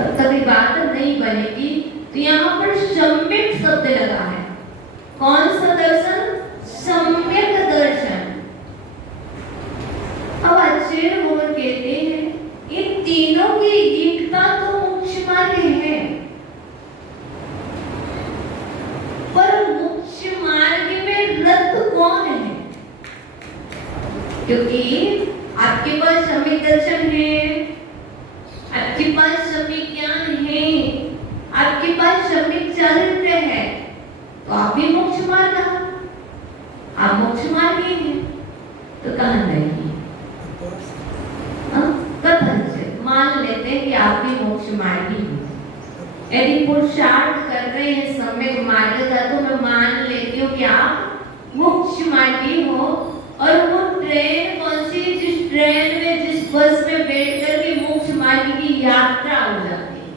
तब तक ये बात नहीं बनेगी। तो यहाँ पर सम्यक शब्द लगा है। कौन सा दर्शन? सम्यक दर्शन। अब आचार्य भगवान कहते हैं इन तीनों की एकता तो मोक्ष मार्ग है, पर मोक्ष मार्ग में रत कौन है? क्योंकि आपके पास सम्यक दर्शन है, आपके पास सम्यक ज्ञान है, आपके पास सम्यक चारित्र्य है, तो आप भी मोक्ष मार्ग, आप मोक्ष मार्ग ही हैं। तो कहाँ नहीं? कथन से मान लेते हैं कि आप भी मोक्ष मार्गी हो। यदि पुरुषार्थ कर रहे हैं सम्यक मार्ग का, तो मैं मान लेती हूँ कि आप मोक्ष मार्गी हो। और वो ट्रेन कौन सी? जिस ट्रेन में, जिस बस में बैठ करके मोक्ष मार्ग की यात्रा हो जाती है,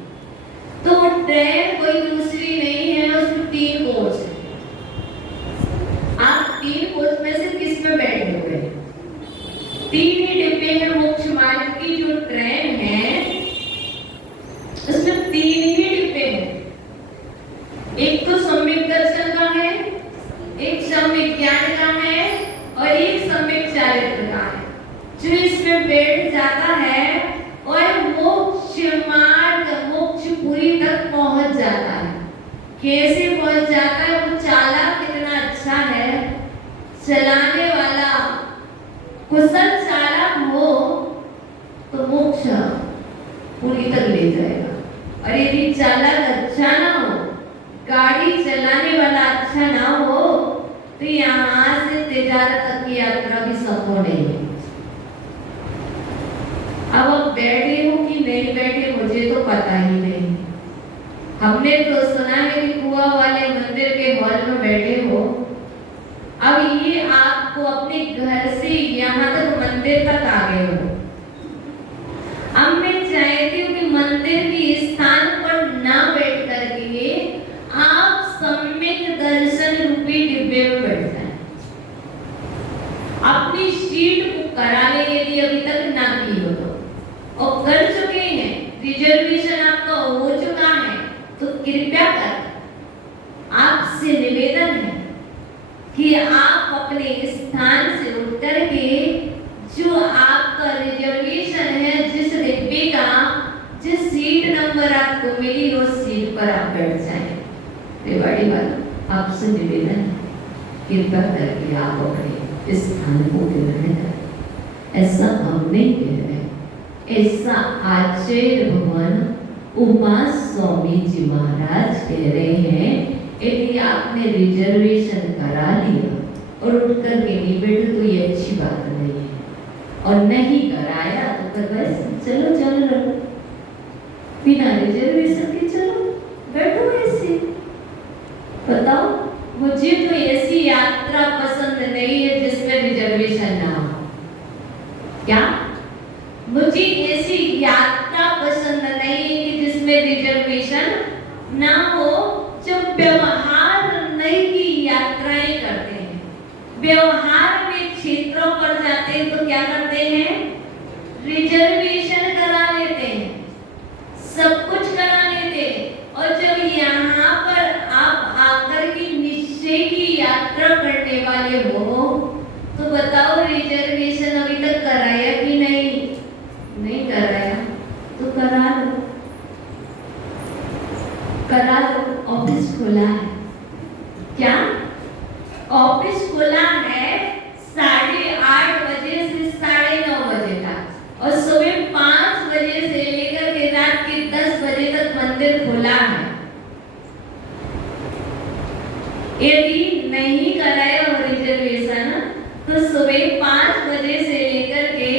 तो वो ट्रेन कोई दूसरी नहीं है, उसमें 3 कोच है। आप 3 कोच में से किस में बैठे हुए? 3 ही डिब्बे हैं। मोक्ष मार्ग की जो ट्रेन है उसमें 3 ही डिब्बे हैं। एक तो सम्यक दर्शन का है, एक सम्यक ज्ञान का है, और एक सम्यक चारित्र्य का है। जो इसमें बैठ जाता है और मोक्ष मार्ग, मोक्षपुरी तक पहुंच जाता है। कैसे पहुंच जाता है? वो चालक कितना अच्छा है, चलाने वाला कुशल चालक हो तो मोक्ष पूरी तक ले जाएगा। और यदि चालक अच्छा ना हो, गाड़ी चलाने वाला अच्छा ना हो, तो यहाँ से तेजारत तक की यात्रा भी संभव नहीं है। अब आप बैठे हो कि नहीं बैठे मुझे तो पता ही नहीं। हमने तो सुना है कि कुआं वाले मंदिर के हॉल में बैठे हो। अब ये आपको अपने घर से यहाँ तक मंदिर तक आ गए हो। अब मैं चाहती हूँ कि मंदिर के स्थान पर ना बैठ करके आप सम्यक दर्शन रूपी डिब्बे में बैठ जाएं। अपनी सीट को करा लें यदि अभी तक ना की हो तो, और कर चुके हैं, रिजर्वेशन आपका हो चुका है, तो कृपया कर आपसे निवेदन है कि आप अपने स्थान से उठ करके जो आपका रिजर्वेशन है, जिस डिब्बे का, जिस सीट नंबर आपको मिली, उस सीट पर आप बैठ जाएं। रेवाड़ी वाला आपसे निवेदन है, कृपया करके आप अपने स्थान को ग्रहण करें। ऐसा हम नहीं कह रहे, ऐसा आचार्य भगवान उमा स्वामी जी महाराज कह रहे हैं। यदि आपने रिजर्वेशन करा लिया और उठ कर के नहीं बैठे तो ये अच्छी बात नहीं है, और नहीं कराया तो फिर बस चलो चलो बिना रिजर्वेशन के चलो बैठो ऐसे। बताओ, मुझे तो ऐसी यात्रा पसंद नहीं है जिसमें रिजर्वेशन ना हो। क्या? मुझे ऐसी यात्रा पसंद नहीं है कि जिसमें रिजर्वेशन ना हो। जब व्यवहार नहीं की यात्राएं करते हैं, व्यवहार में क्षेत्रों पर जाते हैं, तो क्या करते हैं? रिजर्वेशन करा लेते हैं, सब कुछ करा लेते हैं। और जब यहाँ पर आप आकर की निश्चय की यात्रा करने वाले हो, तो बताओ रिजर्वेशन अभी तक कराया कि नहीं? नहीं कराया तो करा लो, करा लो। ऑफिस खुला है क्या? ऑफिस खुला है 8:30 बजे से 9:30 बजे तक, और सुबह 5 बजे से लेकर के रात के 10 बजे तक मंदिर खुला है। यदि नहीं कराया हो रिजर्वेशन, तो सुबह 5 बजे से लेकर के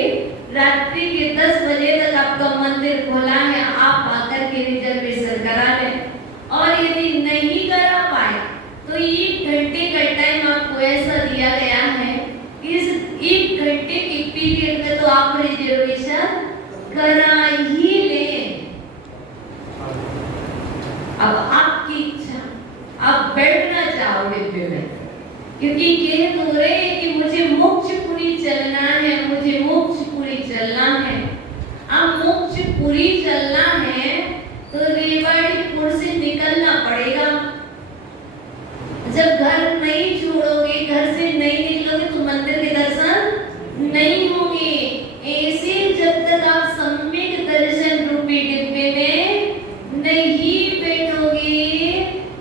रात्रि के 10 बजे तक आपका मंदिर खुला है, आप आकर के रिजर्वेशन करा लें। और यदि नहीं करा पाए तो 1 घंटे का टाइम आपको ऐसा दिया गया है, इस 1 घंटे के पीरियड में तो आप रिजर्वेशन करा ही लें। अब आपकी इच्छा, आप बैठना चाहो डिब्बे में, क्योंकि कह तो रहे हैं कि मुझे मोक्षपुरी चलना है, मुझे मोक्षपुरी चलना है। अब मोक्षपुरी चलना है तो रेवाड़ीपुर से निकलना पड़ेगा। जब घर नहीं छोड़ोगे, घर से नहीं निकलोगे तो मंदिर के दर्शन नहीं होंगे। ऐसे जब तक आप सम्यक दर्शन रूपी डिब्बे में नहीं बैठोगे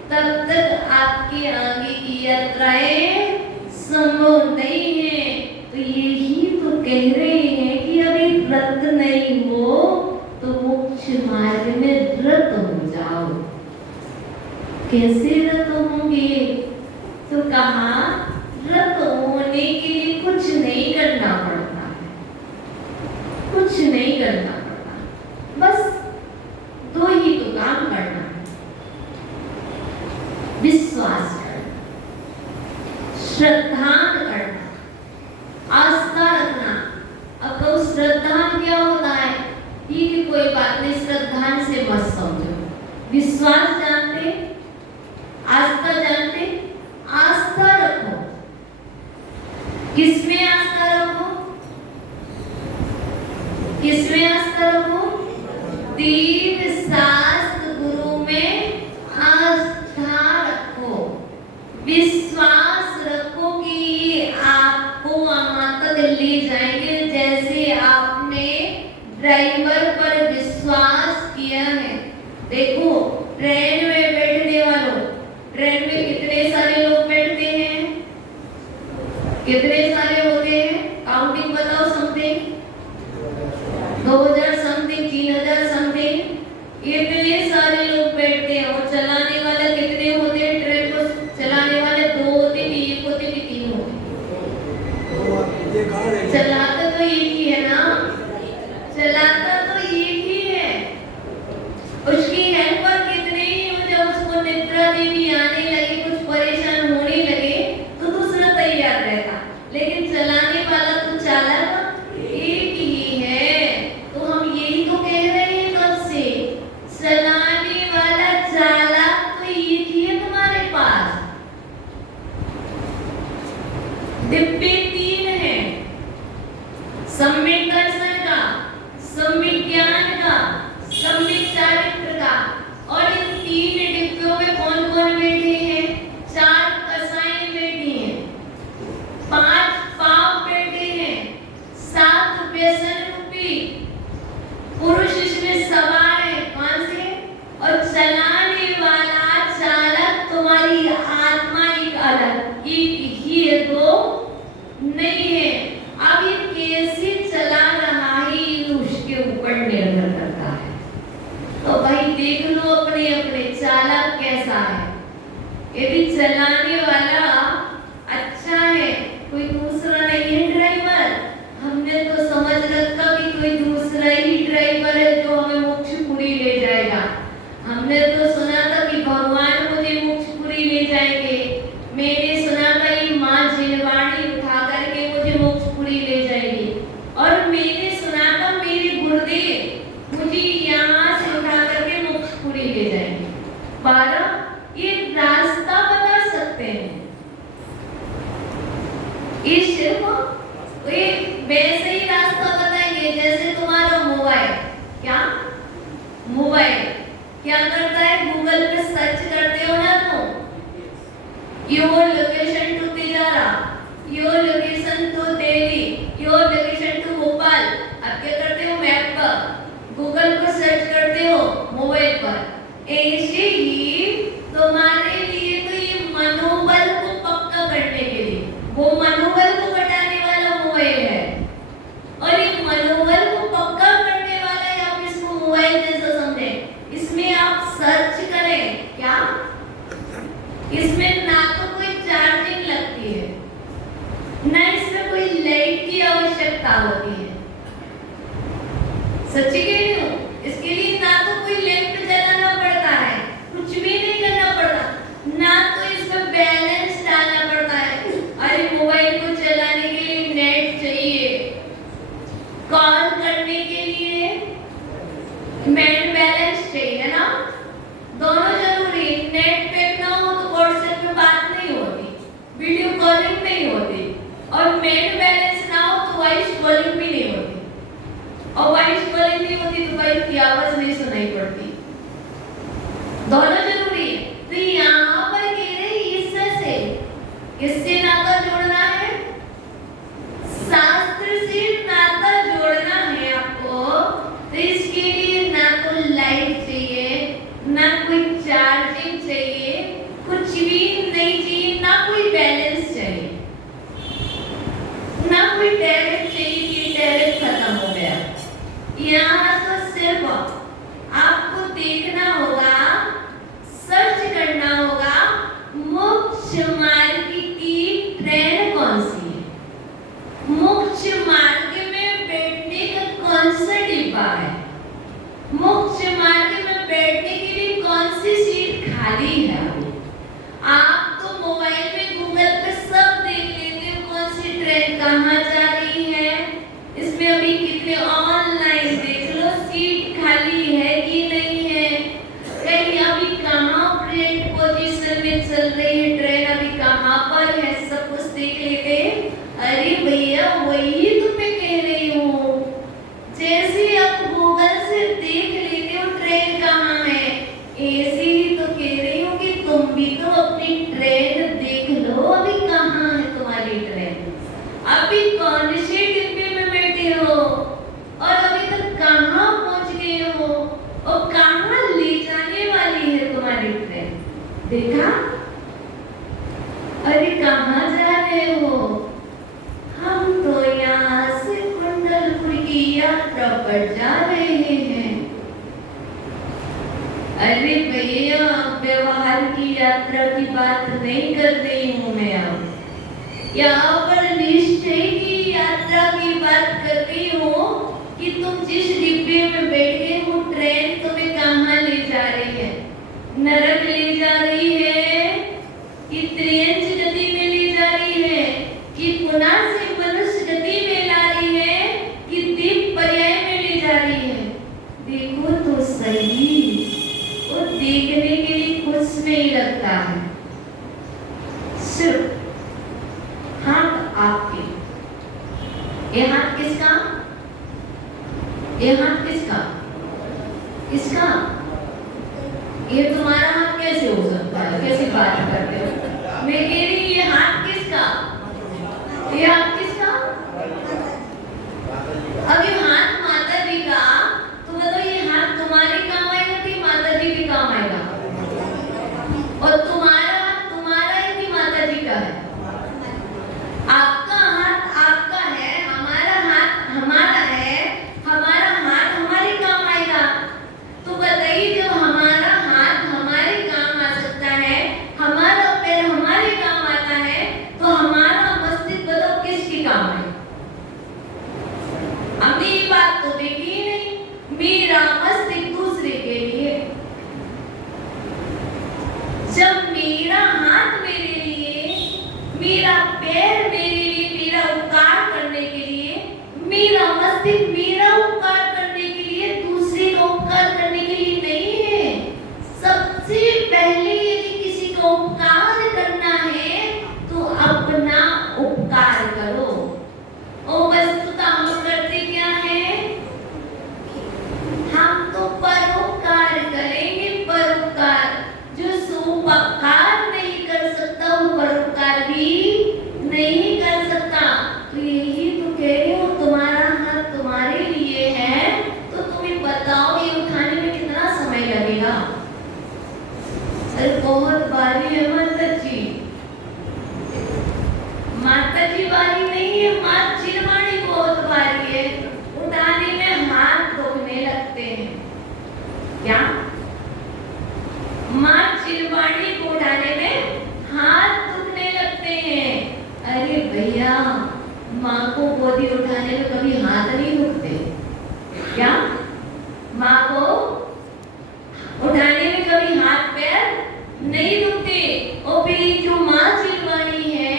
तब तक आपके आगे की यात्राएं संभव नहीं है। तो यही तो कह रहे हैं कि अभी रत नहीं हो तो मोक्ष मार्ग में रत हो जाओ। कैसे रत होंगे? तो कहा रत होने के लिए कुछ नहीं करना पड़ता है, कुछ नहीं करना पड़ता, बस दो ही तो काम करना है। विश्वास करना, श्रद्धा करना, आस्था रखना। अब तो श्रद्धा क्या होता है? ये कि कोई बात नहीं, श्रद्धा से मत समझो। विश्वास जानते, आस्था जानते, आस्था रखो। किसमें आस्था रखो? किसमें आस्था रखो? दिव्य शास्त्र गुरु में आस्था रखो। विश्वास रखो कि आपको वहां तक ले जाएंगे जैसे आपने ड्राइवर पर विश्वास किया है। देखो ट्रेन में बैठने वालों, ट्रेन में कितने सारे लोग बैठते हैं? कितने सारे होते हैं? काउंटिंग बताओ। समथिंग 2000 समथिंग, 3000 समथिंग, इतने सारे लोग बैठते हैं। और चलाने वाला कितने होते हैं? ट्रेन को चलाने वाले 2 होते कि 1 होते कि 3 होते? चलाता तो एक ही है ना, चलाता तो एक ही है। उसकी हेल्पर कितने ही हो, जब उसको निद्रा देवी आने लगी, कुछ परेशान होने लगे तो दूसरा तैयार रहता, लेकिन चलाने वाला तो चालक एक ही है। तो हम यही तो कह रहे हैं कब से, चलाने वाला चालक तो एक ही है तुम्हारे पास। डिब्बे 3 हैं, सम्यक दर्शन का, सम्यक ज्ञान का, सम्यक चारित्र का। और इन 3 डिब्बों में कौन कौन बैठे हैं? 4 कसाई बैठी हैं, 5 पाप बैठे हैं, 7 व्यसन रूपी पुरुष इसमें सवार है। कौन से? और चलाने वाला चालक तुम्हारी आत्मा एक अलग, एक ही है, दो नहीं है। अब ये कैसे चला रहा है ये उसके ऊपर निर्भर करता है। तो भाई देख लो अपने अपने चालक कैसा है। यदि चलाने वाला अच्छा है, कोई दूसरा नहीं है ड्राइवर, हमने तो समझ रखा कि कोई दूसरा ही ड्राइवर है जो हमें मोक्षपुरी ले जाएगा। हमने तो सुना था कि भगवान मुझे मोक्षपुरी ले जाएंगे। मैंने सुना था ये माँ जिलवाड़ी उठा करके मुझे मोक्षपुरी ले जाएगी। और मैंने सुना था मेरे गुरुदेव मुझे यहाँ से उठा करके मोक्षपुरी ले जाएंगे। पर ये रास्ता बता सकते हैं, ये सिर्फ वैसे ही रास्ता बताएंगे जैसे तुम्हारा मोबाइल। क्या मोबाइल क्या करता है? गूगल पे सर्च करते हो ना, तो your location to Tijara, your location to Devi, your location to Bhopal. अब क्या करते हो? मैप पर गूगल पर सर्च करते हो मोबाइल पर। ऐसे ही तुम्हारे लिए तो ये मनोबल को पक्का करने के लिए, वो मनोबल को घटाने वाला मोबाइल है। और ये मनोबल को पक्का करने वाला है, आप इसको मोबाइल जैसा समझें। इसमें आप सर्च करें, क्या इसमें ना तो कोई चार्जिंग लगती है, ना इसमें कोई लाइट की आवश्यकता होती है। सच्ची कह रही हूँ, इसके लिए ना तो कोई लैंप जलाना पड़ता है, कुछ भी नहीं करना पड़ता, ना तो इसमें बैलेंस डालना पड़ता है। अरे मोबाइल को चलाने के लिए नेट चाहिए, कॉल करने के लिए नेट बैलेंस चाहिए ना, दोनों जरूरी। नेट पैक ना हो तो व्हाट्सएप पे बात नहीं होती, वीडियो कॉलिंग नहीं होती, और नेट बैलेंस ना हो तो वॉइस कॉलिंग भी नहीं होती। और वॉइस कॉलिंग नहीं होती तो भाई किससे नाता जोड़ना है? शास्त्र से नाता जोड़ना है आपको। तो इसके लिए ना तो लाइट चाहिए, ना कोई चार्जिंग चाहिए, कुछ भी नहीं चाहिए, ना कोई बैलेंस चाहिए, ना कोई टैरिफ चाहिए कि टैरिफ खत्म हो गया। यहाँ तो सिर्फ आपको देखना होगा, सर्च करना होगा मुख्य मार्ग की ट्रेन कौन सी है, मुख्य मार्ग में बैठने का कौन सा डिब्बा है, मुख्य मार्ग में बैठने के लिए कौन सी सीट खाली है। आप तो मोबाइल में गूगल पे सब देख लेते हो कौन सी ट्रेन कहाँ जा रही है, इसमें अभी कितने ऑनलाइन देख लो सीट खाली है कि नहीं है, कहीं अभी कहाँ ब्रेक पोजीशन में चल रही है ट्रेन, अभी कहाँ पर है, सब कुछ देख लेते। अरे भैया वही तो मैं कह रही हूँ, जैसे आप गूगल से देख लेते हो ट्रेन कहाँ है, ऐसे ही तो कह रही हूँ कि तुम भी तो अपनी ट्रेन देख लो, अभी कहाँ है तुम्हारी ट्रेन, अभी कौन से डिब्बे में बैठे हो और अभी तक कहाँ पहुँच गए हो और कहाँ ले जाने वाली है तुम्हारी ट्रेन, देखा? अरे कहाँ जा रहे हो? हम तो यहाँ से कुंडलपुर की यात्रा पर जा रहे हैं। अरे भैया व्यवहार की यात्रा की बात नहीं कर रही हूँ मैं, अब यहाँ पर निश्चय की यात्रा की बात कर रही हूँ कि तुम जिस डिब्बे में बैठ गए हो ट्रेन तुम्हें कहाँ ले जा रही है, नरक ले जा रही है कि त्रियंच गति में ले जा रही है कि पुनः से मनुष्य गति में ला रही है कि दीप पर्याय में ले जा रही है। देखो तो सही, वो देखने के लिए कुछ नहीं लगता है, सिर्फ हाथ आपके, ये हाथ किसका, ये हाथ किसका, किसका? ये तुम्हारा हाथ कैसे हो सकता है, कैसी बात करते हो? मैं कह रही ये हाथ किसका, ये हाथ किसका? अब ये हाथ माता जी का, तो बताओ ये हाथ तुम्हारे काम आएगा कि माता जी के काम आएगा? और तुम्हारा हाथ तुम्हारा है कि माता जी का है? आपका हाथ आपका है, हमारा हाथ हमारा है, हमारा हाथ हमारे काम आएगा। तो बताइए जब हमारा हाथ हमारे काम आ सकता है, हमारा पैर हमारे काम आता है, तो हमारा मस्तिष्क बताओ किसके काम है? हमने ये बात तो देखी ही नहीं, मेरा मस्तिष्क दूसरे के लिए, जब मेरा हाथ मेरे लिए, मेरा पैर मेरे लिए, मेरा उपकार करने के लिए, मेरा मस्तिष्क मेरा उपकार करने के लिए, दूसरे का उपकार करने के लिए नहीं है। सबसे पहले यदि किसी का उपकार करना है तो अपना उपकार करो। और वस्तुतः हम करते क्या है? हम तो परोपकार करेंगे, परोपकार। जो सोपकार नहीं कर सकता वो परोपकार भी नहीं कर सकता। तो यही तो कह रही हूँ, तुम्हारा हाथ तुम्हारे लिए है, तो तुम्हें बताओ ये उठाने में कितना समय लगेगा? सर बहुत भारी है माता जी, माता जी भारी नहीं है, माँ चिरवाणी बहुत भारी है, उठाने में हाथ दुखने लगते हैं। क्या? माँ चिरवाणी को उठाने में हाथ दुखने लगते हैं। अरे भैया माँ को गोदी उठाने में कभी हाथ नहीं दुखते क्या? माँ को उठाने में कभी हाथ पैर नहीं दुखते। और फिर जो माँ चिरवाणी है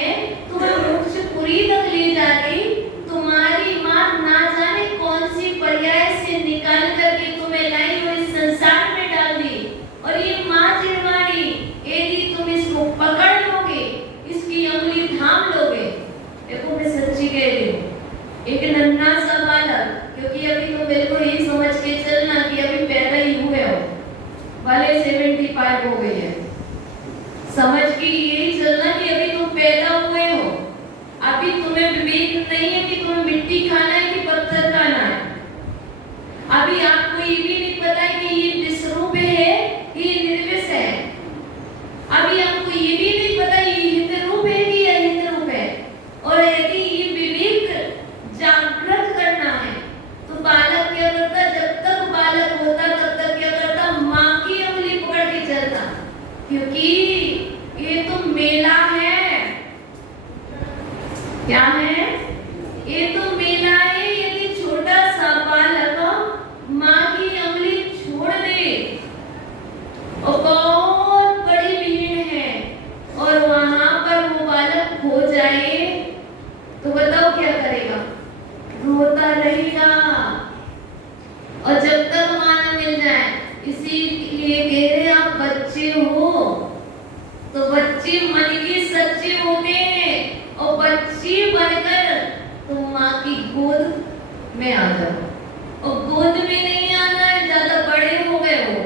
तुम्हें मोक्षपुरी तक ले जा रही, तुम्हारी माँ ना जाने कौन सी पर्याय से निकाल करके तुम्हें लाई और इस संसार में डाल दी। और ये माँ चिरवाणी यदि तुम इसको पकड़ लोगे, इसकी अंगुली थाम लोगे, देखो मैं सच्ची कह रही हूँ, एक नन्हा सा बालक, क्योंकि क्या करेगा? रोता रहेगा। और जब तक माना मिल जाए, इसीलिए कह रहे आप बच्चे हो तो बच्चे मन के सच्चे होते हैं, और बच्चे बनकर तुम माँ की गोद में आ जाओ। और गोद में नहीं आना है, ज्यादा बड़े हो गए हो।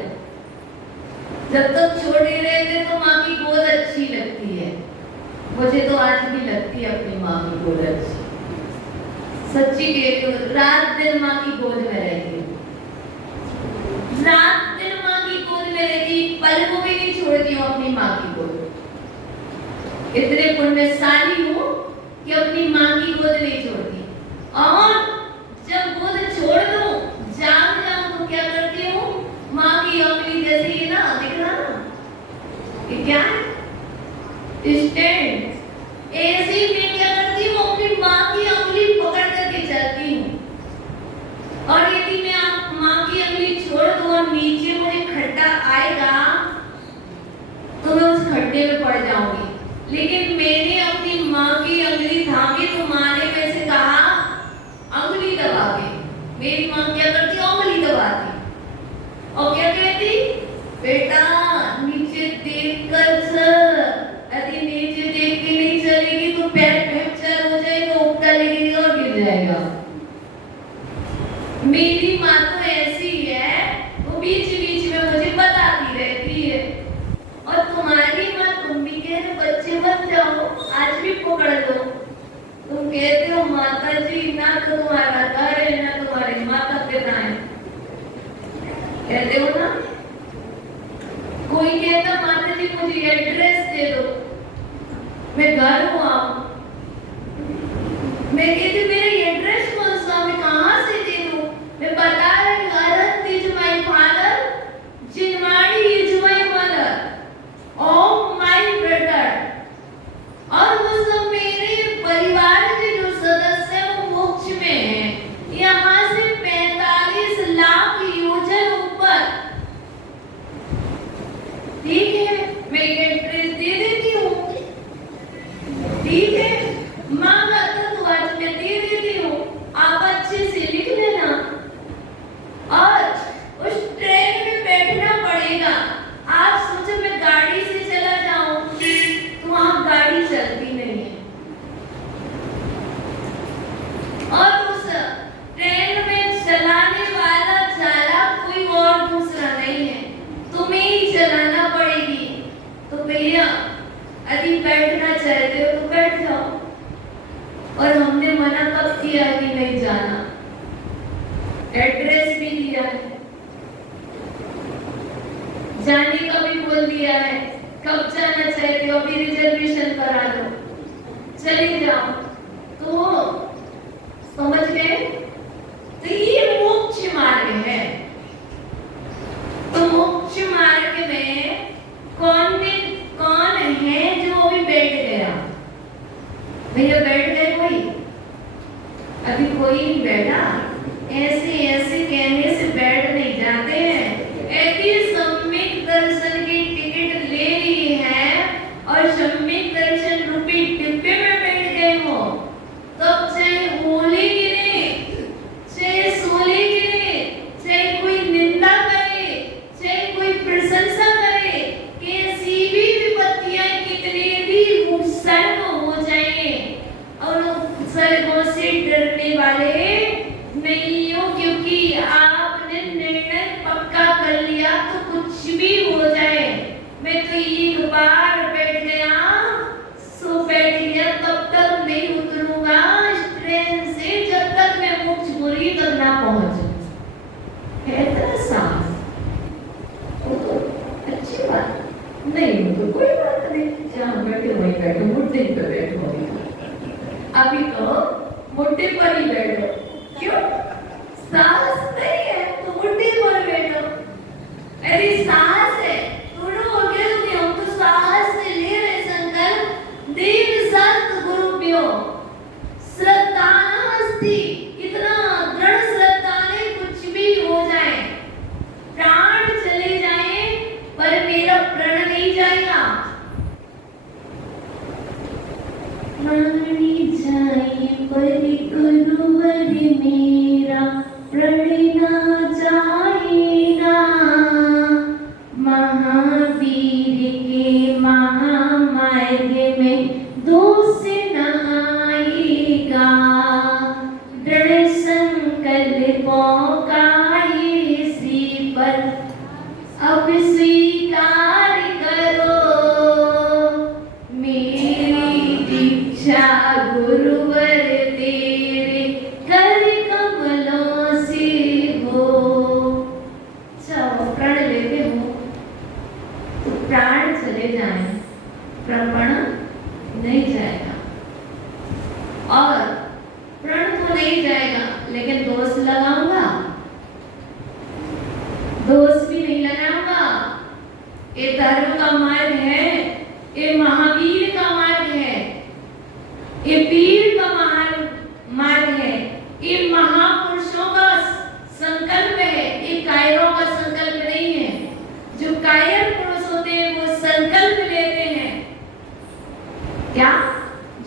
जब तक छोटे रहते तो माँ की गोद अच्छी लगती है। मुझे तो आज भी लगती है अपनी माँ की गोद अच्छी, सच्ची कह रही हूँ। रात दिन माँ की गोद में रहती हूँ, रात दिन माँ की गोद में रहती, पल को भी नहीं छोड़ती हूँ अपनी माँ की गोद। इतने पुण्यशाली हूँ कि अपनी माँ की गोद नहीं छोड़ती। और जब गोद छोड़ दूं, जाग जाऊं तो क्या करती हूँ? माँ की अंगुली जैसे ये ना दिख रहा ना, ये क्या है? स्टैंड। ऐसे ही मैं क्या करती हूँ? अपनी माँ की अंगुली पकड़ करके चलती हूँ। और यदि मैं आप माँ की अंगुली छोड़ दूं और नीचे मुझे खड्डा आएगा तो मैं उस खड्डे में पड़ जाऊंगी। लेकिन मैंने अपनी माँ की अंगुली थामी तो माँ ने वैसे कहा अंगुली दबा के। मेरी माँ क्या करती? अंगुली दबाती और क्या कहती? बेटा नीचे देख कर चल, यदि नीचे देख के नहीं चलेगी तो पैर फ्रैक्चर हो जाएगा, उपटा लगेगा और गिर जाएगा। मेरी माँ तो ऐसी है, वो बीच बीच में मुझे बताती रहती है। और तुम्हारी माँ, तुम भी कह रहे बच्चे बन जाओ, आज भी पकड़ लो। तुम कहते हो माता जी ना तो तुम्हारा घर है ना तुम्हारे माता पिता है, कहते हो ना। कोई कहता माता जी मुझे एड्रेस दे दो, मैं घर हूँ आऊं। मैं कहती मेरा एड्रेस कौन सा, मैं कहाँ से दे दूं? मैं बता रही Arhat is my father, Jinwadi is my mother, oh my brother। और वो सब मेरे परिवार के जो सदस्य हैं वो मोक्ष में हैं, यहाँ से 45 लाख योजन ऊपर। ठीक है, मैं एड्रेस दे देती हूँ, ठीक है। माँ का तो आज मैं दे देती हूँ, आप अच्छे से लिख लेना। और उस ट्रेन में बैठना पड़ेगा। आप सोचो मैं गाड़ी से चला जाऊं तो वहां गाड़ी चलती नहीं है, और उस ट्रेन में चलाने वाला चालक कोई और दूसरा नहीं है, तुम्हें ही चलाना पड़ेगी। तो भैया यदि बैठना चाहते हो तो बैठ जाओ। और हमने मना कब किया कि नहीं जाना? एड्रेस भी दिया है, जाने का भी बोल दिया है, कब जाना चाहते हो अभी रिजर्वेशन करा दो, चले जाओ। तो समझ गए? तो ये मोक्ष मार्ग है। तो मोक्ष मार्ग में कौन है जो अभी बैठ गया? भैया बैठ गए कोई? अभी कोई नहीं बैठा। ऐसे ऐसे कहने से बैठ नहीं जाते हैं। ऐसी सम्यक दर्शन की टिकट ले ली है और सम्यक दर्शन रूपी डिब्बे में बैठ गए हो, तब चाहे ओले गिरे, चाहे सोले गिरे, चाहे कोई निंदा करे, चाहे कोई प्रशंसा करे, कैसी भी विपत्तियां कितने भी उत्सन्न हो जाए, और सर्गों से डरने वाले नहीं हो, क्योंकि आपने निर्णय पक्का कर लिया तो कुछ भी हो जाए। मैं तो एक बार बैठ गया सो बैठ गया, तब तक नहीं उतरूंगा इस ट्रेन से जब तक मैं मोक्षपुरी तक ना पहुंचूं। है तेरा साहस? वो तो अच्छी बात नहीं, तो कोई बात नहीं, जहाँ बैठे वहीं बैठो, मुट्ठी पे बैठो। अभी तो मुट्ठी पर ही बैठो। क्यों? साहस नहीं है तो मुट्ठी पर बैठो। यदि साहस है तो हो गया तो हम तो साहस से ले रहे संकल्प। देव सत गुरुभ्यो श्रद्धानास्ति, इतना दृढ़ श्रद्धा ने कुछ भी हो जाए, प्राण चले जाए पर मेरा प्रण नहीं जाएगा। प्राणी जाए पर गुरुवर मेरा प्रण ना जाएगा। महावीर के महामार्ग में दोष न आएगा। दृढ़ संकल्पों का ये श्रीपद अब स्वीकार करो। मेरी दीक्षा गुरुवर तेरे कर कमलों से हो। चलो प्रण लेते हो तो प्राण चले जाए, प्रपण नहीं जाएगा। और प्रण तो नहीं जाएगा लेकिन दोष लगाऊंगा, दोष भी नहीं लगाऊंगा। ये धर्म का मार्ग है, ये महावीर का मार्ग है, ये पीर का मार्ग है, ये महापुरुषों का संकल्प है, ये कायरों का संकल्प नहीं है। जो कायर पुरुष होते हैं वो संकल्प लेते हैं। क्या?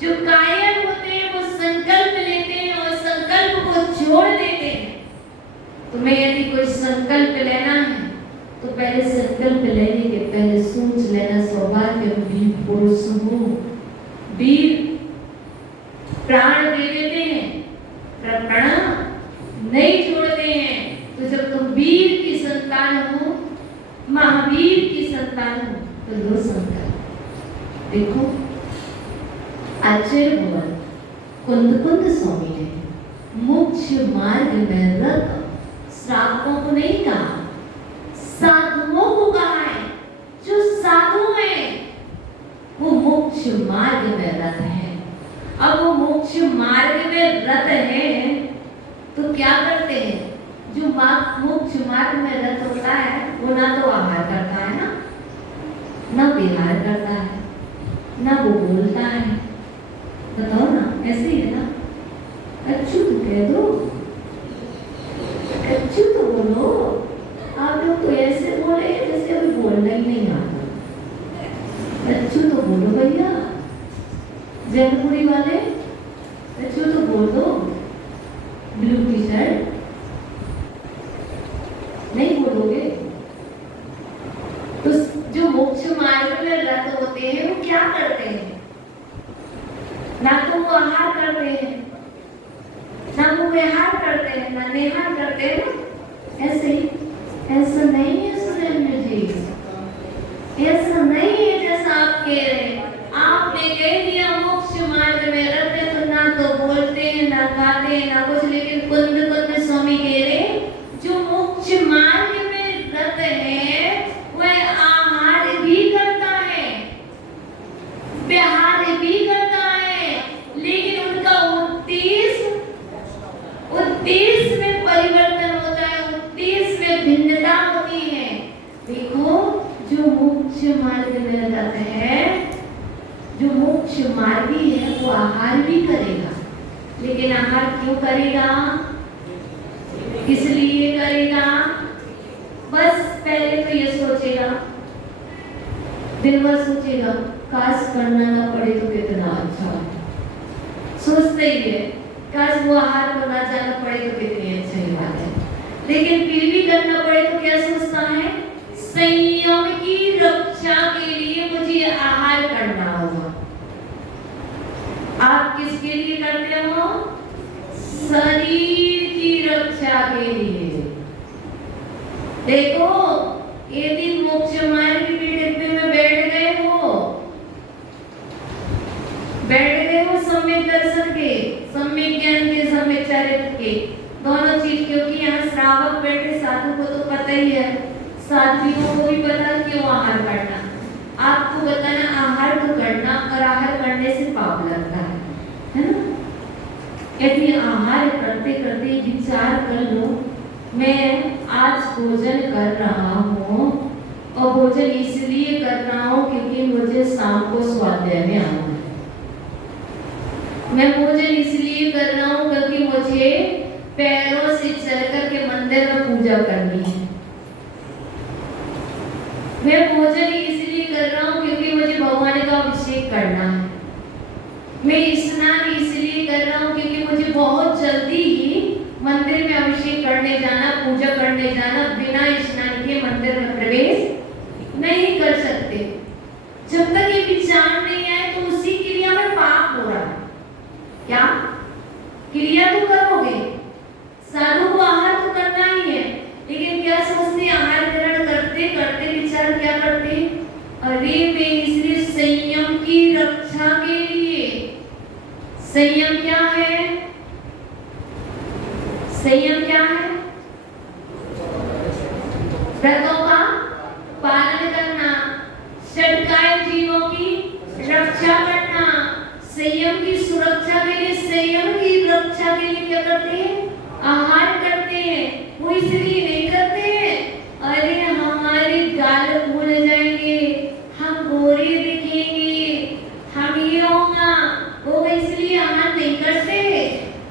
जो कायर होते हैं वो संकल्प लेते हैं और संकल्प को छोड़ देते हैं। तुम्हें यदि कोई संकल्प लेना है तो पहले संकल्प लेने के पहले सोच लेना सौभाग्यवती पुरुष हूँ। वीर प्राण दे देते हैं, प्राण नहीं छोड़ते हैं। तो जब तुम वीर की संतान हो, महावीर की संतान हो, तो लो संकल्प। देखो आचार्य भगवान कुंद स्वामी ने मोक्ष मार्ग में रत श्रावकों को नहीं कहा, साधुओं को कहा है। जो साधु हैं वो मोक्ष मार्ग में रत है। अब वो मोक्ष मार्ग में रत है तो क्या करते हैं? जो मोक्ष मार्ग में रत होता है वो ना तो आहार करता है ना विहार करता है, ना वो बोलता है। बताओ ना, ऐसे ही है ना? अच्छू तो कह दो, अच्छू तो बोलो। आप लोग तो ऐसे बोले जैसे अभी बोलना ही नहीं आता। अच्छू तो बोलो भैया, जयपुरी वाले अच्छू तो बोल दो। ब्लू टी शर्ट नहीं बोलोगे तो जो मोक्ष मार्ग में रत होते हैं वो क्या करते हैं? ना तो वो आहार करते हैं, ना वो विहार करते हैं, ना निहार करते हैं। ऐसे ही ऐसा नहीं है सुरेंद्र जी, ऐसा नहीं है जैसा आप कह रहे हैं। आपने कह दिया मोक्ष मार्ग में रत है तो ना तो बोलते हैं, ना खाते हैं, ना कुछ। लेकिन कुंद स्वामी कह रहे जो मोक्ष मार्ग में रत है वह आहार भी करता है, विहार भी करता है, लेकिन उनका उद्देश्य में परिवर्तन होता है, उद्देश्य में भिन्नता होती है। देखो जो मोक्ष मार्ग में रत है, जो मोक्ष मार्गी है वो आहार भी करेगा। लेकिन आहार क्यों करेगा? किस लिए करेगा? बस पहले तो ये सोचेगा, दिन भर सोचेगा काश करना ना पड़े तो कितना अच्छा है। सोचते ही है काश वो आहार को ना जाना पड़े तो कितनी अच्छी बात है। लेकिन फिर भी करना पड़े तो क्या सोचता है? संयम की रक्षा के लिए मुझे आहार करना होगा। आप किसके लिए करते हो? शरीर की रक्षा के लिए। देखो एक दिन मोक्ष मार्ग के डिब्बे में बैठ गए हो सम्यक दर्शन के, सम्यक ज्ञान के, सम्यक चरित्र के, दोनों चीज। क्योंकि यहाँ श्रावक बैठे, साधु को तो पता ही है, साध्वियों को भी पता क्यों आहार करना। आपको बताना आहार तो करना, और आहार करने से पाप लगता है ना? यदि आहार करते करते विचार कर लो, मैं आज भोजन कर रहा हूँ और भोजन इसलिए कर रहा हूँ क्योंकि मुझे शाम को स्वाध्याय में आना है। मैं भोजन इसलिए कर रहा हूँ क्योंकि मुझे पैरों से चल कर के मंदिर में पूजा करनी है। मैं भोजन इसलिए कर रहा हूँ क्योंकि मुझे भगवान का अभिषेक करना है। मैं स्नान इसलिए कर रहा हूँ क्योंकि मुझे बहुत जल्दी ही मंदिर में अभिषेक करने जाना, पूजा करने जाना, बिना स्नान किए मंदिर में प्रवेश नहीं कर सकते। जब तक ये विचार नहीं आए तो उसी क्रिया में पाप हो रहा है। क्या क्रिया तो करोगे, साधु को आहार तो करना ही है, लेकिन क्या सोचते आहार ग्रहण करते करते विचार क्या करते, अरे मैं इसलिए संयम की रक्षा के लिए, संयम क्या है, संयम क्या है, व्रतों का पालन करना, षटकाय जीवों की रक्षा करना, संयम की सुरक्षा के लिए, संयम की रक्षा के लिए क्या करते हैं, आहार करते हैं। वो इसलिए नहीं करते हैं अरे हमारे गाल फूल जाएंगे, हम गोरे दिखेंगे, हम ये होगा, वो इसलिए आहार नहीं करते।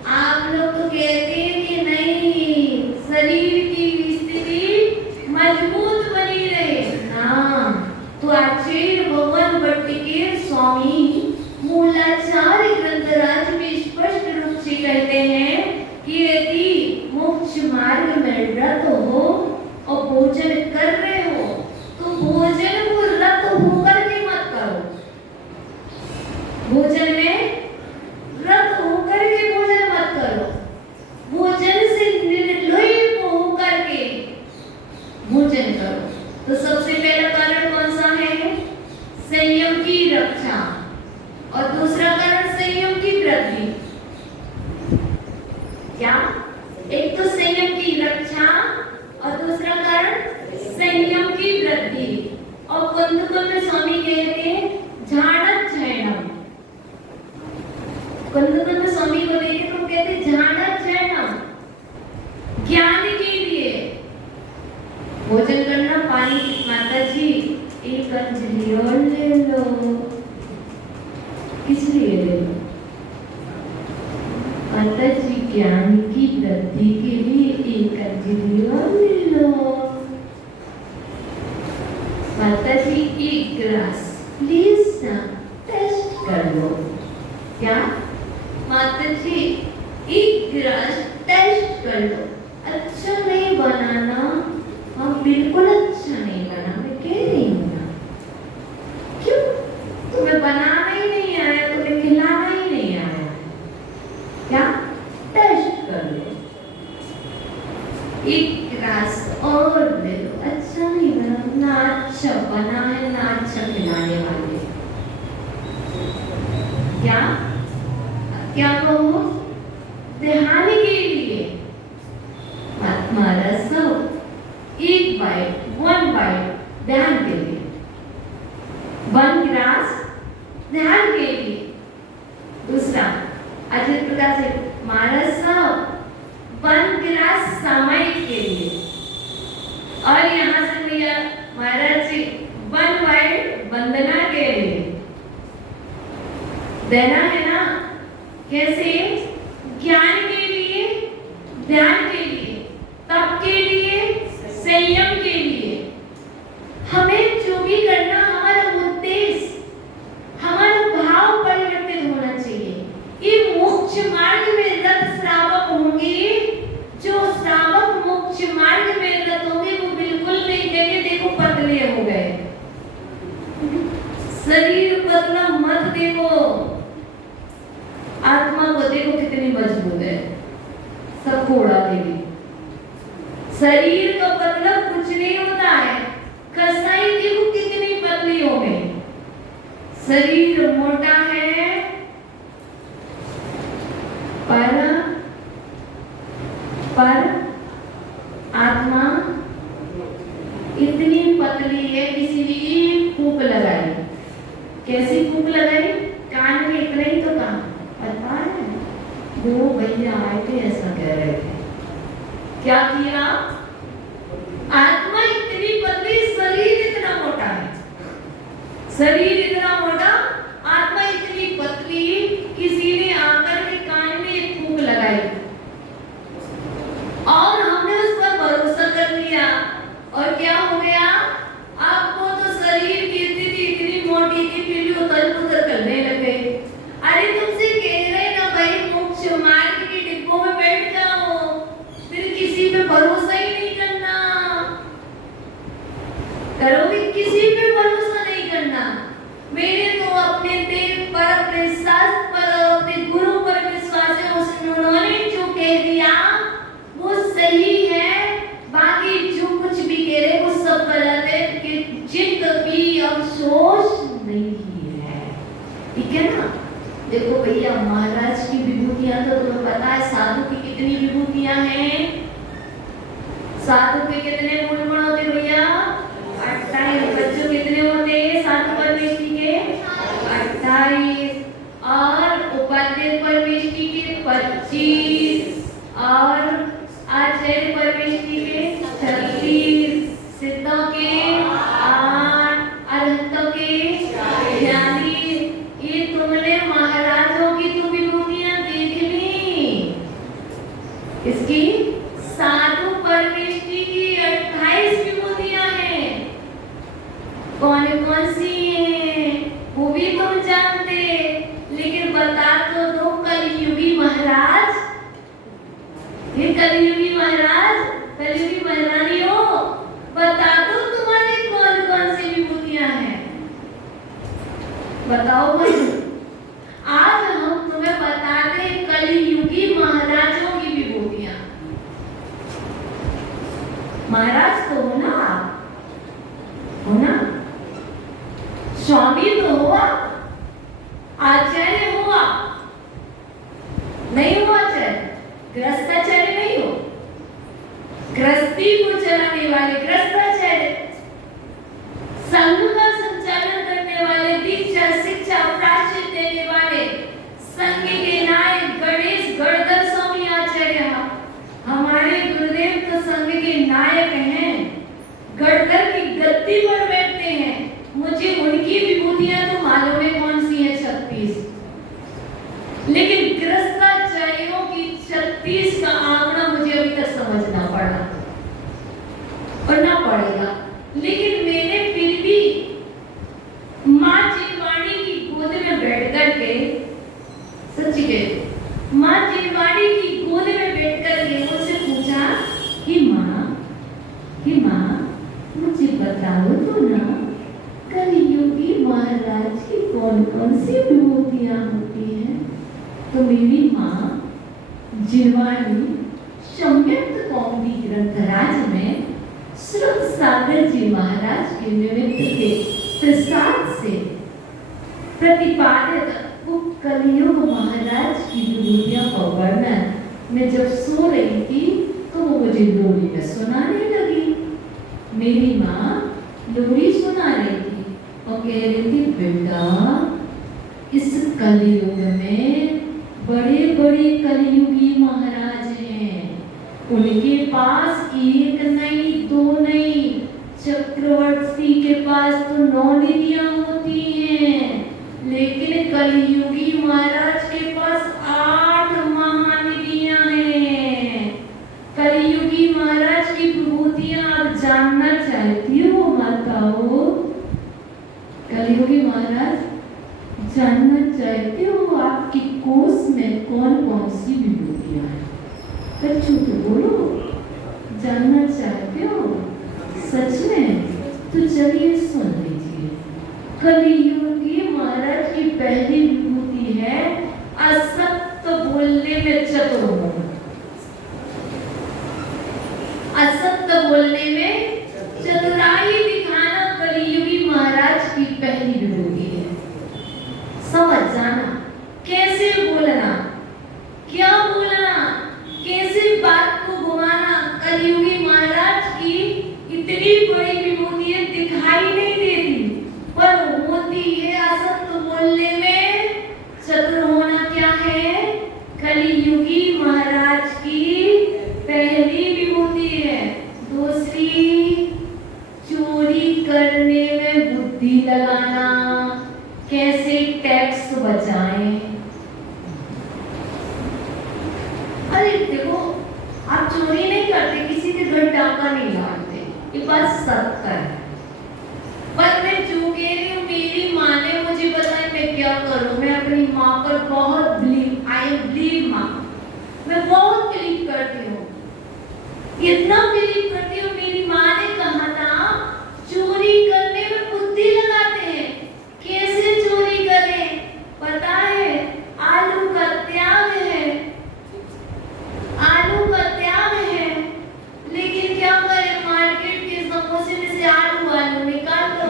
आप लोग तो कहते हैं कि नहीं, शरीर की स्थिति मजबूत बनी रहे ना, तो आचार्य भगवान भट्ट के स्वामी मूलाचार्य ग्रंथराज में स्पष्ट रूप से कहते हैं कि यदि मोक्ष मार्ग में रत हो और भोजन कर रहे हो तो भोजन को रत होकर के मत करो, भोजन में रत होकर के भोजन मत करो, भोजन से निर्लोभ होकर के भोजन करो। तो सबसे पहला कारण कौन सा है, संयम की रक्षा, और दूसरा कारण संयम की वृद्धि। क्या, एक तो संयम की रक्षा और दूसरा कारण संयम की वृद्धि। और कुंदकुंद स्वामी कहते हैं झाड़च्छयनम, कुंदकुंद स्वामी को देखे तो कहते झाड़च्छयनम, ज्ञान के लिए भोजन करना, पानी, माता जी एक अंजलि और ले लो, किस लिए ले लो, माता जी ज्ञान की वृद्धि के लिए एक अंजलि और ले लो, माता जी एक गिलास प्लीज ना टेस्ट कर लो। क्या, माता जी एक गिलास टेस्ट कर लो, अच्छा नहीं बनाना, हाँ बिल्कुल अच्छा नहीं बना, मैं कह रही हूँ ना, क्यों, तुम्हें बनाना ही नहीं आया, तुम्हें खिलाना ही नहीं आया, क्या, टेस्ट कर लो, एक गिलास और ले लो, अच्छा नहीं बना, ना अच्छा बना है ना अच्छा खिलाने वाले, क्या क्या कहो, ध्यान के लिए हमारा सब एक बाइट, वन बाइट ध्यान के लिए, वन गिलास ध्यान के लिए। दूसरा अजित प्रकाश से हमारा सब वन गिलास समय के लिए, और यहाँ से भैया महाराज जी वन बाइट वंदना के लिए देना है ना, कैसे, ज्ञान के लिए, ध्यान के लिए, तप के लिए, संयम के लिए। हमें जो भी करना, हमारा उद्देश्य, हमारा भाव परिवर्तित होना चाहिए। ये मोक्ष मार्ग में रत श्रावक होंगे, जो श्रावक मोक्ष मार्ग में रत होंगे वो बिल्कुल नहीं कहेंगे देखो पतले हो गए, शरीर पतला मत देखो, आत्मा को देखो कितनी मजबूत है, सबको उड़ा देगी। शरीर का पतला कुछ नहीं होता है, कसाई देखो कितनी पतली हो गई, शरीर मोटा है पर आत्मा इतनी पतली है, किसी ने फूंक लगाई, कैसी फूंक लगाई, कान में इतना ही तो काम, पता है वो भैया आए थे ऐसा कह रहे थे, क्या किया, आत्मा इतनी पतली, शरीर इतना मोटा है, शरीर इतना मोटा, आत्मा इतनी पतली, किसी ने आकर के कान में एक फूंक लगाई और हमने उस पर भरोसा कर लिया, और क्या हो गया, आपको तो शरीर की स्थिति इतनी मोटी थी फिर भी उतर पुतर करने लगे। अरे तुमसे कह रहे ना भाई ना। देखो भैया, महाराज की विभूतियां तो तुम्हें पता है, साधु की कितनी विभूतियां हैं? साधु के कितने गुण होते भैया? 28। बच्चों कितने होते साधु परमेष्टि के? 28। और उपाध्याय परमेष्टि के 25 और आचार्य परमेष्टि के 36, सिद्धों के 8, अरहतों के 46। ये तुमने महाराजों की तो विभूतियां देख ली, इसकी साधु परमेष्टि की 28 विभूतियां हैं। कौन कौन सी हैं वो भी तुम जानते, लेकिन बता तो दो कलियुगी महाराज। ये कलियुगी महाराज, कलियुगी महारानी हो, बता दो तुम्हारी कौन कौन सी विभूतियां हैं, बताओ भाई। आज हम तुम्हें बताते कलियुगी महाराजों की विभूतियां। महाराज तो हो ना, हो ना, स्वामी तो हुआ, आचार्य हुआ, नहीं हुआ आचार्य, गृहस्थाचार्य नहीं हो, गृहस्थी को चलाने वाले गृहस्थाचार्य, संघ का संचालन करने वाले, दीक्षा शिक्षा प्रायश्चित देने वाले, संघ के नायक गणेश गणधर स्वामी आचार्य। हमारे गुरुदेव तो संघ के नायक हैं, गणधर की गद्दी पर बैठते हैं। मुझे उनकी विभूतियां तो मालूम है कौन सी है, 36, लेकिन गृहस्थाचार्यों की 36 का आंकड़ा मुझे अभी तक समझना पड़ा, पढ़ना पड़ेगा। लेकिन मैंने फिर भी माँ जिनवाणी की गोद में बैठ करके, सच्ची कह, माँ जिनवाणी की गोद में बैठ करके उनसे पूछा कि माँ मुझे बताओ तो ना, कलियुगी महाराज की कौन कौन सी विभूतियां होती हैं? तो मेरी माँ जिनवाणी सम्यक्त कौमुदी ग्रंथराज में श्रुत सागर जी महाराज के निमित्त के प्रसाद से प्रतिपादित वो कलियुग महाराज की विभूतियों का वर्णन मैं जब सो रही थी तो वो मुझे लोरी में सुनाने लगी। मेरी माँ लोरी सुना रही थी और कह रही थी, बेटा इस कलियुग में बड़े बड़े कलियुगी महाराज हैं, उनके पास एक नहीं दो नहीं, चक्रवर्ती के पास तो 9 निधियां होती हैं, लेकिन कलियुगी महाराज के पास 8 महानिधियां हैं। कलियुगी महाराज की विभूतियां आप जानना चाहती हो माताओं? कलियुगी महाराज जानना चाहते हो आपकी कोष में कौन कौन सी विभूतियां हैं? बच्चों तो बोलो, जानना चाहते हो सच में? तो चलिए सुन लीजिए। कलियुगी महाराज की पहली विभूति है असत्य बोलने में चतुर होना। असत्य बोलने में चतुराई दिखाना कलियुगी महाराज की पहली विभूति है। समझ जाना, कैसे बोलना, क्या बोलना, कैसे बात को घुमाना। कलियुगी महाराज की इतनी बड़ी विभूतियां दिखाई नहीं देती, पर होती है असत्य बोलने में चतुर होना। क्या है? कलियुगी महाराज की पहली विभूति है। दूसरी, चोरी करने में बुद्धि लगाना, कैसे टैक्स बचाएं। अरे देखो, आप चोरी नहीं करते, किसी के घर डाका नहीं डालते, ये बात सत्य है। पर मैं जो कह रही हूँ, मेरी माँ ने मुझे बताया, मैं क्या करूँ। मैं अपनी माँ पर बहुत बिलीव, आई बिलीव माँ, मैं बहुत बिलीव करती हूँ, इतना बिलीव करती हूँ। मेरी माँ ने कहा था, चोरी करने में बुद्धि लगाते हैं। कैसे चोरी करें पता है? आलू का त्याग है, आलू का त्याग है, लेकिन क्या करें, मार्केट के समोसे में से आलू निकाल दो।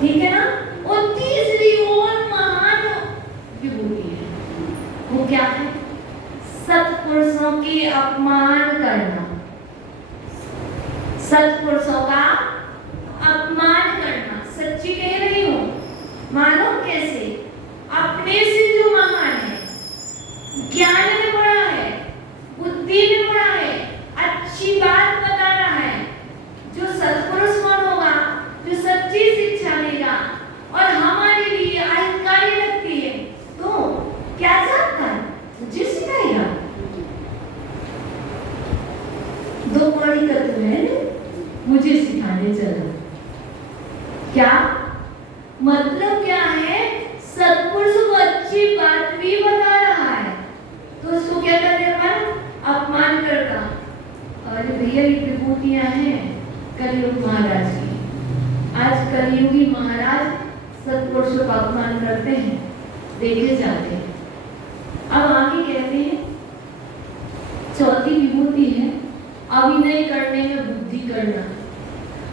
ठीक है ना। और तीसरी और महान विभूति है, वो क्या है? सत्पुरुषों की अपमान करना, सत्पुरुषों का अपमान करना। सच्ची कह रही हूं, मानो कैसे? अपने से जो महान है, ज्ञान में बड़ा है, बुद्धि में बड़ा है, अच्छी बात बता रहा है, जो सत्पुरुष कौन होगा? जो सच्ची शिक्षा लेगा और हमारे लिए आहितकारी लगती है, तो क्या चाहता है? मुझे सिखाएगा। दो बड़ी तत्व है, मुझे सिखाने चला। क्या मतलब? क्या है? सत्पुरुष को अच्छी बात भी बता रहा है, तो उसको क्या करते हैं? अपमान करता। अरे भैया, ये विभूतियां हैं कलयुग महाराज की। आज कलयुगी महाराज सत्पुरुषों का अपमान करते हैं, देखे जाते हैं। अब आगे कहते हैं, चौथी विभूति है अभिनय करने में बुद्धि करना,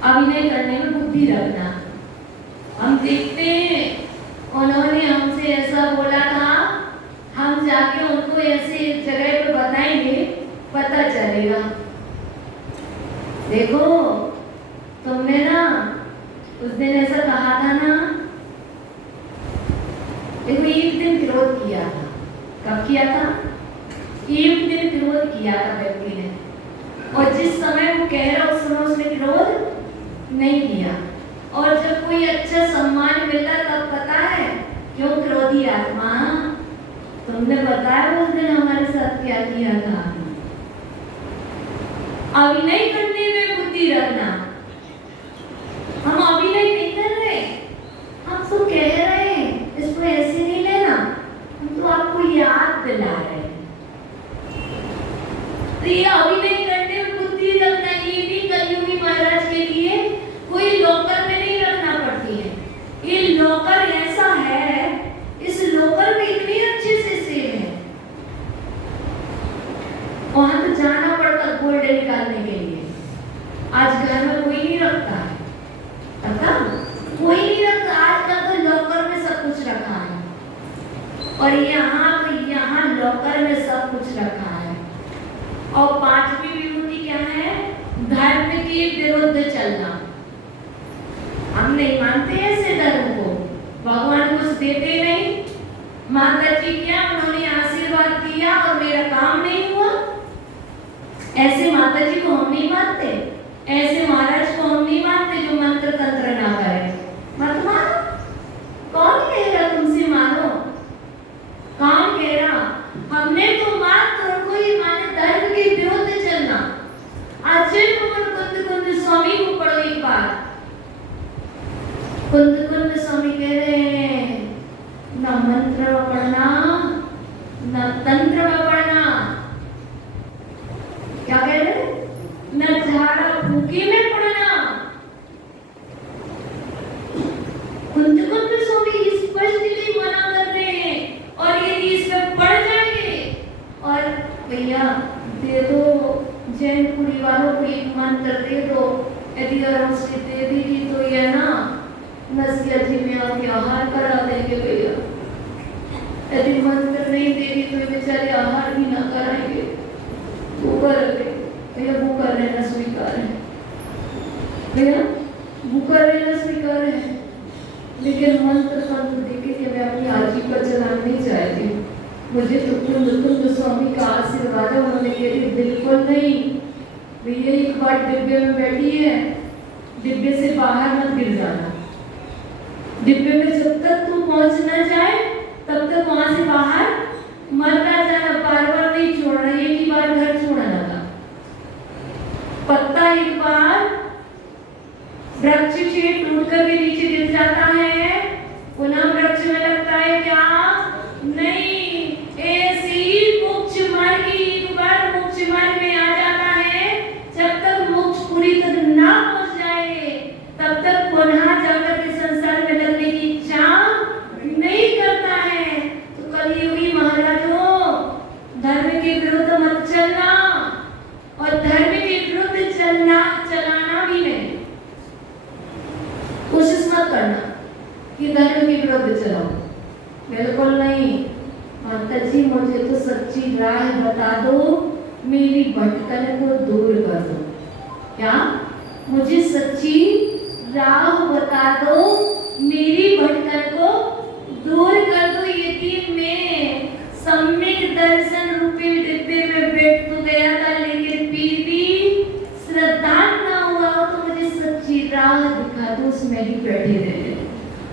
अभिनय करने में बुद्धि रखना। हम देखते हैं, उन्होंने हमसे ऐसा बोला था, हम जाके उनको ऐसे जगह पे बताएंगे, पता चलेगा। देखो, तुमने ना उस दिन ऐसा कहा था ना। देखो, एक दिन क्रोध किया था। कब किया था? एक दिन क्रोध किया था व्यक्ति ने, और जिस समय वो कह रहा उस समय उसने क्रोध नहीं किया। और जब कोई अच्छा सम्मान मिलता तब पता है क्यों क्रोधी आत्मा? तुमने बताया उस दिन हमारे साथ क्या किया था। अभिनय करने में बुद्धि रखना। हम अभिनय नहीं कर रहे, हम तो कह रहे हैं, इसको ऐसे नहीं लेना, हम तो आपको याद दिला रहे हैं। तो ये अभिनय करने में बुद्धि रखना, ये भी कलयुगी महाराज के लिए कोई लॉकर में नहीं रखना पड़ती है। ये लॉकर ऐसा है, इस लॉकर में इतनी अच्छे से सेव है, वहां तो जाना पड़ता गोल्ड निकालने के लिए। आज घर में कोई नहीं रखता है, पता? कोई नहीं रखता। आजकल तो लॉकर में सब कुछ रखा है, और यहाँ लॉकर में सब कुछ रखा है। और पांचवी विभूति क्या है? धर्म के विरुद्ध चलना। हम नहीं मानते ऐसे धर्म को, भगवान कुछ देते नहीं। माता जी क्या, उन्होंने आशीर्वाद दिया और मेरा काम नहीं हुआ। ऐसे माता जी को हम नहीं मानते, ऐसे महाराज को हम नहीं मानते जो मंत्र तंत्र ना करे। मत मानो। कौन कह रहा तुमसे मानो? कौन कह रहा? हमने तो मात्र उनको ही माने, धर्म के विरुद्ध चलना। आचार्य कुंद स्वामी को पढ़ो एक बार। कुंद स्वामी कह रहे हैं, न मंत्र में पढ़ना, न तंत्र में पढ़ना। क्या कह रहे हैं? न झाड़ा फूकी में पढ़ना। कुंद स्वामी स्पष्टली मना कर रहे हैं, और यदि इसमें पढ़ जाएंगे, और भैया दे दो जैन परिवारों को एक मंत्र दे दो, यदि अगर उसकी दे देगी तो ये ना नस्या जी में आके आहार करा देंगे भैया। यदि मंत्र नहीं देगी तो बेचारे आहार भी ना कराएंगे, भूखा रहे भैया। भूखा रहना स्वीकार है भैया, भूखा रहना स्वीकार है, लेकिन मंत्र तंत्र देके कि मैं अपनी आजीविका चलाना नहीं चाहती। मुझे तो कुंद स्वामी का आशीर्वाद है। उन्होंने कहा बिल्कुल नहीं भैया, एक बार डिब्बे में बैठी है, डिब्बे से बाहर मत गिर जाना। डिब्बे में जब तक तू पहुंच ना जाए तब तक वहां से बाहर मत आ जाना। बार बार नहीं छोड़ना, एक ही बार घर छोड़ना लगा। पत्ता एक बार वृक्ष से टूट कर के नीचे गिर जाता है, पुनः वृक्ष में लगता है क्या? नहीं। ऐसे ही मोक्ष मार्ग एक बार मोक्ष मार्ग में आ जाता है, जब तक मोक्ष पूरी तरह ना पहुंच जाए तब तक पुनः जाकर के संसार में लगने की इच्छा नहीं करता है। तो कलयुगी महाराजों, धर्म के विरुद्ध मत चलना, और धर्म के विरुद्ध चलाना भी नहीं, कोशिश मत करना। कि धर्म के विरुद्ध चलाऊं? बिल्कुल नहीं। माता जी मुझे तो सच्ची राह बता दो, मेरी भटकन को दूर कर दो। क्या? मुझे सच्ची राह बता दो, मेरी भटकन को दूर कर दो। यदि मैं सम्यक दर्शन रूपी डिब्बे में बैठ तो गया था, लेकिन फिर भी श्रद्धा ना हुआ तो मुझे सच्ची राह दिखा दो, उसमें ही बैठे रहे।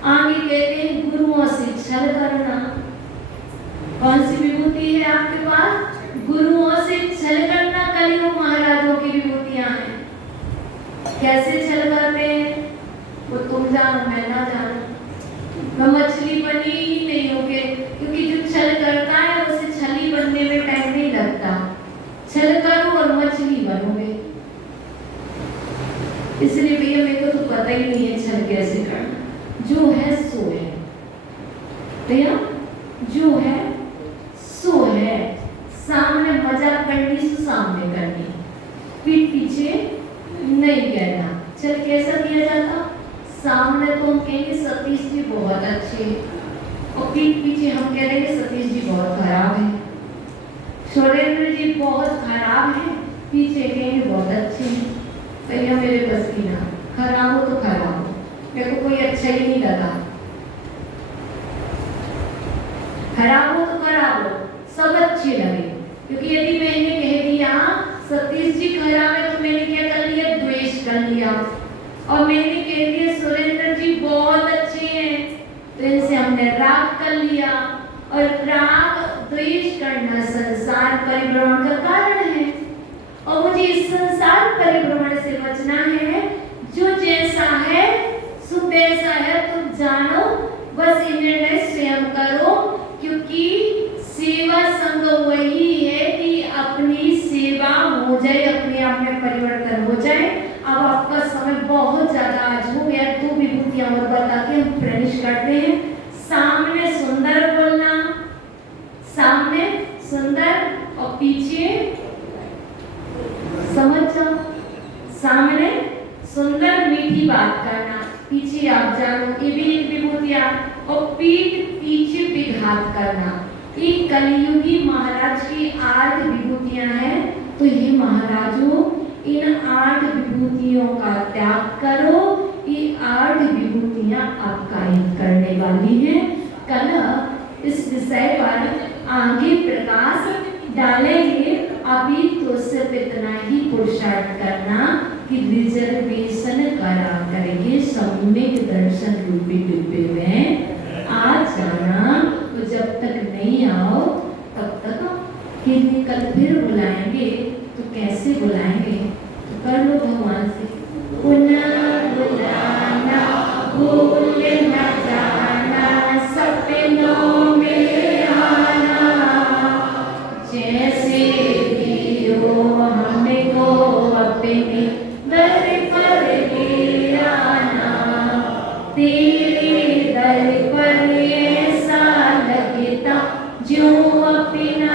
आगे कहते हैं गुरुओं से छल करना। कौन सी विभूति है आपके पास? गुरुओं से छल करना। कलियुग महाराजों की विभूतियां हैं। कैसे छल करते हैं वो तुम जानो, मैं ना जानो। मैं मछली बनी ही नहीं होगे, क्योंकि जो छल करता है उसे छली बनने में टाइम नहीं लगता। छल करो और मछली बनोगे। इसलिए भैया मेरे को तो पता ही नहीं है छल कैसे करना। जो है सो है भैया, जो है सो है। सामने मजाक करनी सो सामने करनी, पीठ पीछे नहीं कहना। चल कैसा किया जाता? सामने तो हम कहेंगे सतीश जी बहुत अच्छे, और पीठ पीछे हम कह देंगे सतीश जी बहुत खराब है, सुरेंद्र जी बहुत खराब है, पीछे कहेंगे बहुत अच्छे हैं। भैया मेरे बस की ना, खराब हो तो खराब हो, मेरे को कोई अच्छा ही नहीं लगा। खराब हो तो खराब हो, सब अच्छे लगे। क्योंकि यदि मैंने कह दिया सतीश जी खराब है तो मैंने क्या कर लिया? द्वेष कर लिया। और मैंने कह दिया सुरेंद्र जी बहुत अच्छे हैं तो इनसे हमने राग कर लिया। और राग द्वेष करना संसार परिभ्रमण का कारण है, और मुझे इस संसार परिभ्रमण से बचना है। जो जैसा है सो वैसा है, तुम जानो, बस निर्णय स्वयं करो। क्योंकि सेवा संग वही है कि अपनी सेवा हो जाए, अपने आप में परिवर्तन हो जाए। अब आपका समय बहुत ज्यादा आज हो गया, दो विभूतियां और बता के हम फिनिश करते हैं। सामने सुंदर बोलना, सामने सुंदर और पीछे समझ जाओ। सामने सुंदर मीठी बात करना, पीछे आप जानो, ये भी एक विभूतियां। और पीठ पीछे विघात करना, ये कलियुगी महाराज की 8 विभूतियां हैं। तो ये महाराजों, इन 8 विभूतियों का त्याग करो। ये 8 विभूतियां आपका हित करने वाली हैं। कल इस विषय पर आगे प्रकाश डालेंगे। अभी तो सिर्फ इतना ही पुरुषार्थ करना कि रिजर्वेशन करा करेंगे सम्यक दर्शन रूपी डिब्बे में आ जाना। तो जब तक नहीं आओ तब तक कि कल फिर बुलाएंगे, तो कैसे बुलाएंगे? तो कर लो भगवान से, पुनः बुलाना, भूल न जाना, सपनों में आना, जैसे भी हो हमको अपने दर पर ले आना। तेरे दर पर ऐसा लगता जो अपना